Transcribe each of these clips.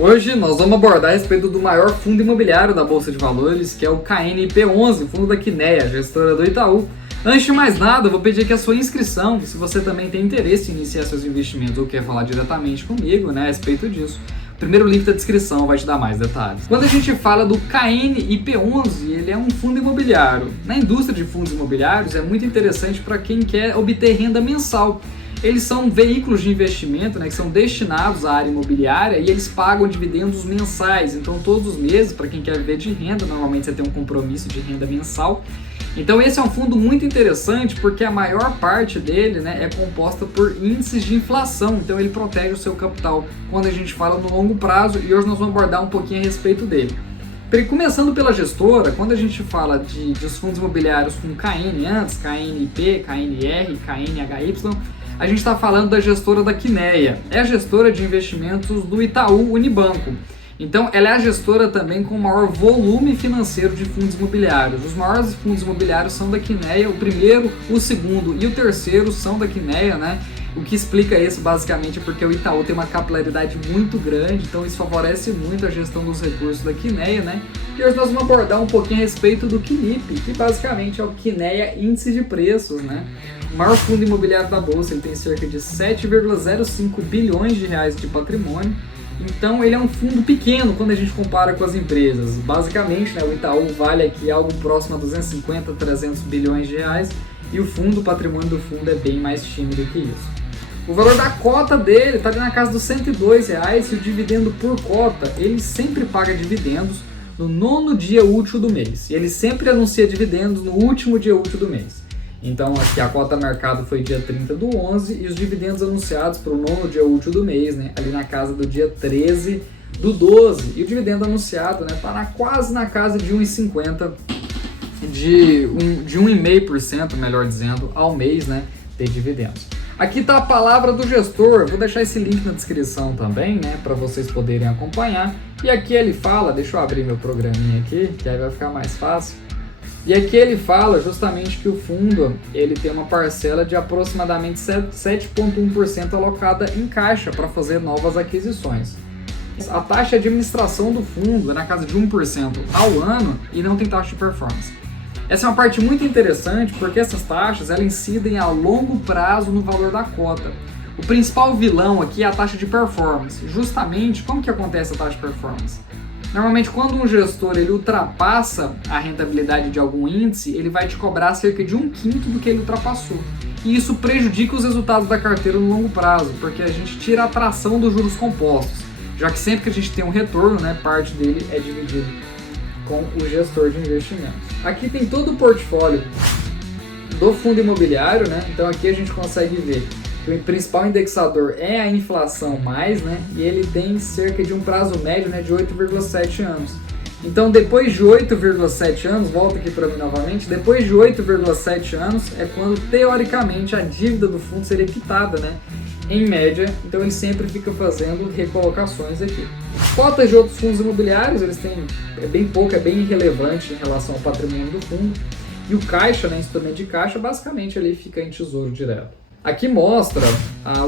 Hoje nós vamos abordar a respeito do maior fundo imobiliário da Bolsa de Valores, que é o KNP11, fundo da Quineia, gestora do Itaú. Antes de mais nada, eu vou pedir aqui a sua inscrição, se você também tem interesse em iniciar seus investimentos ou quer falar diretamente comigo, a respeito disso. O primeiro link da descrição vai te dar mais detalhes. Quando a gente fala do KNIP11, ele é um fundo imobiliário. Na indústria de fundos imobiliários é muito interessante para quem quer obter renda mensal. Eles são veículos de investimento, que são destinados à área imobiliária e eles pagam dividendos mensais. Então, todos os meses, para quem quer viver de renda, normalmente você tem um compromisso de renda mensal. Então, esse é um fundo muito interessante porque a maior parte dele é composta por índices de inflação. Então, ele protege o seu capital quando a gente fala no longo prazo e hoje nós vamos abordar um pouquinho a respeito dele. Começando pela gestora, quando a gente fala dos fundos imobiliários com KN antes, KNP, KNR, KNHY, a gente está falando da gestora da Quineia. É a gestora de investimentos do Itaú Unibanco. Então, ela é a gestora também com o maior volume financeiro de fundos imobiliários. Os maiores fundos imobiliários são da Quineia, o primeiro, o segundo e o terceiro são da Quineia, O que explica isso basicamente é porque o Itaú tem uma capilaridade muito grande, então isso favorece muito a gestão dos recursos da Quineia, E hoje nós vamos abordar um pouquinho a respeito do QNIP, que basicamente é o Quineia Índice de Preços, O maior fundo imobiliário da Bolsa, ele tem cerca de 7,05 bilhões de reais de patrimônio. Então ele é um fundo pequeno quando a gente compara com as empresas. Basicamente, o Itaú vale aqui algo próximo a 250, 300 bilhões de reais e o patrimônio do fundo é bem mais tímido que isso. O valor da cota dele está ali na casa dos R$102 e o dividendo por cota, ele sempre paga dividendos no 9º dia útil do mês. E ele sempre anuncia dividendos no último dia útil do mês. Então aqui a cota mercado foi dia 30 do 11 e os dividendos anunciados para o 9º dia útil do mês, ali na casa do dia 13 do 12. E o dividendo anunciado está quase na casa de 1,50, de 1,5%, melhor dizendo, ao mês de dividendos. Aqui está a palavra do gestor, vou deixar esse link na descrição também, para vocês poderem acompanhar. E aqui ele fala, deixa eu abrir meu programinha aqui, que aí vai ficar mais fácil. E aqui ele fala justamente que o fundo ele tem uma parcela de aproximadamente 7,1% alocada em caixa para fazer novas aquisições. A taxa de administração do fundo é na casa de 1% ao ano e não tem taxa de performance. Essa é uma parte muito interessante porque essas taxas elas incidem a longo prazo no valor da cota. O principal vilão aqui é a taxa de performance. Justamente, como que acontece a taxa de performance? Normalmente, quando um gestor ele ultrapassa a rentabilidade de algum índice, ele vai te cobrar cerca de 1/5 do que ele ultrapassou. E isso prejudica os resultados da carteira no longo prazo, porque a gente tira a atração dos juros compostos, já que sempre que a gente tem um retorno, parte dele é dividido com o gestor de investimentos. Aqui tem todo o portfólio do fundo imobiliário, Então aqui a gente consegue ver que o principal indexador é a inflação mais, E ele tem cerca de um prazo médio, de 8,7 anos. Então, depois de 8,7 anos, volta aqui para mim novamente, depois de 8,7 anos é quando, teoricamente, a dívida do fundo seria quitada, Em média, então ele sempre fica fazendo recolocações aqui. Cotas de outros fundos imobiliários, eles têm, é bem pouco, é bem irrelevante em relação ao patrimônio do fundo. E o caixa, instrumento de caixa, basicamente ele fica em tesouro direto. Aqui mostra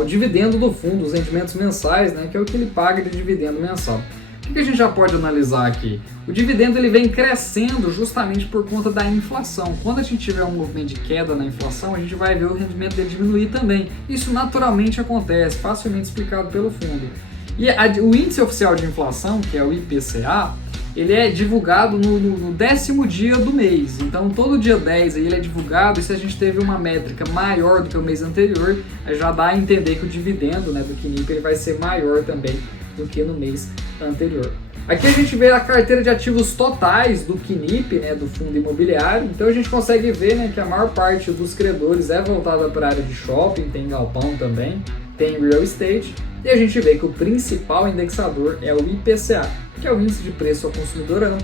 o dividendo do fundo, os rendimentos mensais, que é o que ele paga de dividendo mensal. O que a gente já pode analisar aqui? O dividendo ele vem crescendo justamente por conta da inflação. Quando a gente tiver um movimento de queda na inflação, a gente vai ver o rendimento dele diminuir também. Isso naturalmente acontece, facilmente explicado pelo fundo. E o índice oficial de inflação, que é o IPCA, ele é divulgado no 10º dia do mês. Então, todo dia 10 aí ele é divulgado e se a gente teve uma métrica maior do que o mês anterior, já dá a entender que o dividendo do QNIP ele vai ser maior também do que no mês anterior. Aqui a gente vê a carteira de ativos totais do QNIP, do fundo imobiliário. Então, a gente consegue ver que a maior parte dos credores é voltada para a área de shopping, tem galpão também, tem real estate. E a gente vê que o principal indexador é o IPCA, que é o Índice de Preço ao Consumidor Ano,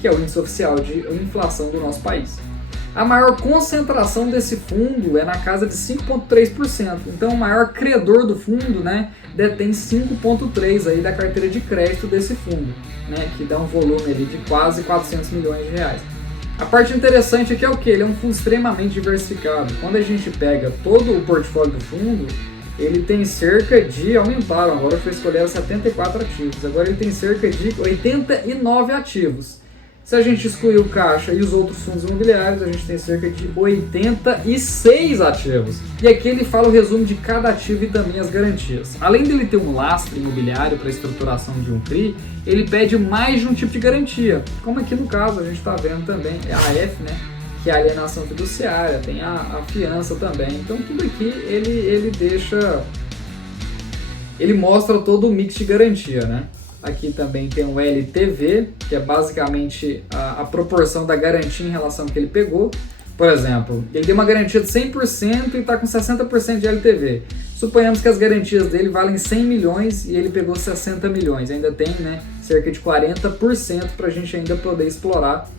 que é o índice oficial de inflação do nosso país. A maior concentração desse fundo é na casa de 5,3%. Então, o maior credor do fundo detém 5,3% aí da carteira de crédito desse fundo, que dá um volume ali de quase 400 milhões de reais. A parte interessante aqui é o que? Ele é um fundo extremamente diversificado. Quando a gente pega todo o portfólio do fundo, ele tem cerca de, aumentaram, agora foi escolher 74 ativos, agora ele tem cerca de 89 ativos. Se a gente excluir o Caixa e os outros fundos imobiliários, a gente tem cerca de 86 ativos. E aqui ele fala o resumo de cada ativo e também as garantias. Além dele ter um lastro imobiliário para a estruturação de um CRI, ele pede mais de um tipo de garantia. Como aqui no caso a gente está vendo também, é a AF, né? Que é a alienação fiduciária, tem a fiança também. Então tudo aqui ele deixa... Ele mostra todo o mix de garantia, né? Aqui também tem o LTV, que é basicamente a proporção da garantia em relação ao que ele pegou. Por exemplo, ele deu uma garantia de 100% e está com 60% de LTV. Suponhamos que as garantias dele valem 100 milhões e ele pegou 60 milhões. Ainda tem, né, cerca de 40% para a gente ainda poder explorar.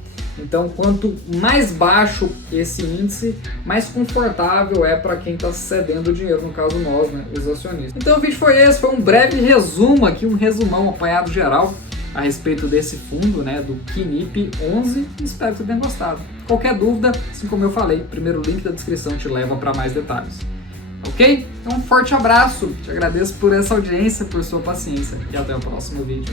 Então, quanto mais baixo esse índice, mais confortável é para quem está cedendo o dinheiro, no caso nós, né, os acionistas. Então o vídeo foi esse, foi um breve resumo aqui, um resumão apanhado geral a respeito desse fundo, né, do KNIP 11. Espero que você tenha gostado. Qualquer dúvida, assim como eu falei, o primeiro link da descrição te leva para mais detalhes. Ok? Então um forte abraço, te agradeço por essa audiência, por sua paciência e até o próximo vídeo.